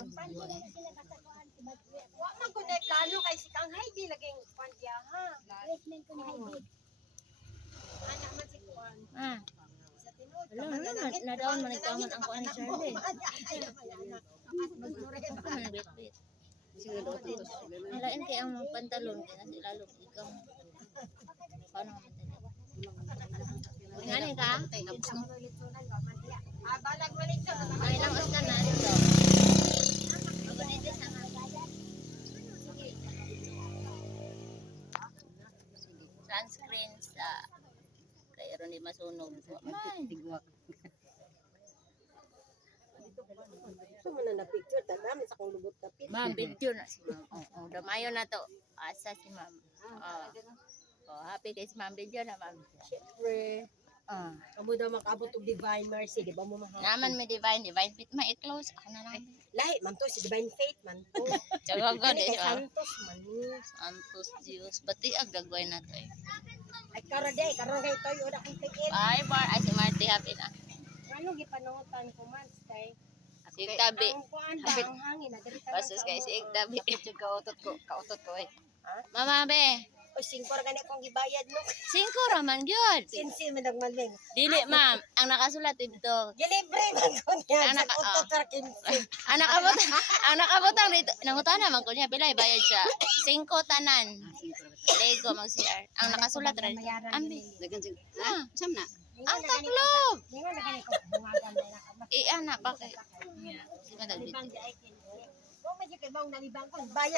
Wa man ko na plano kay si Kang Heidi laging kwandiya ha. Placement ko ni Heidi. Ana man si Kuan. Sa tinud. Nadaon man ikaw man ang kuan Shirley. Alain kay ang pantalon kay nasi lalo ikaw. Paano man ngani ka? Balag malito. Ay lang ka na dito. Sunscreen sa kay ron di masunog. Tigwak. So man na picture tadam sa kong lubot tapit. Ma'am, video na si ma'am. Oh, damayo na to. Asa si ma'am. Happy kay si ma'am video na ma'am. Syempre. Amo daw makabot og Divine Mercy, di ba mo mahal? Naman may divine fit ma-close. Ako na lang. Lahi man to si Divine Faith man to. Tsaka ko di siya. Santos man. Santos Dios. Pati ag dagway na to eh. Ay karon kay toy oda kong ticket. Bye bye. Ay si Marty happy na. Ano gipanungutan ko man kay Si Tabi. ang kuan ba ang hangin na diri ta. Pasus kay si Tabi. Kautot ko eh. Mama be. O 5 ra gani akong gibayad no. 5 raman gyud. Sinsin man nagmaling. Dili ma'am, ang nakasulat dito. Gilibre man ko niya. Anak, Sa utot ra kinsin. Ang nakabutang dito. Nangutan naman ko niya pila bayad siya. 5 tanan. Lego mag CR. Ang nakasulat ra. Ambi. Dagan sig. Ha? Sam na. Ang taklob. Ningon na gani ko bungagan na ako. Anak pa kay. Si Madal Kung may kay bang nalibang ko bayad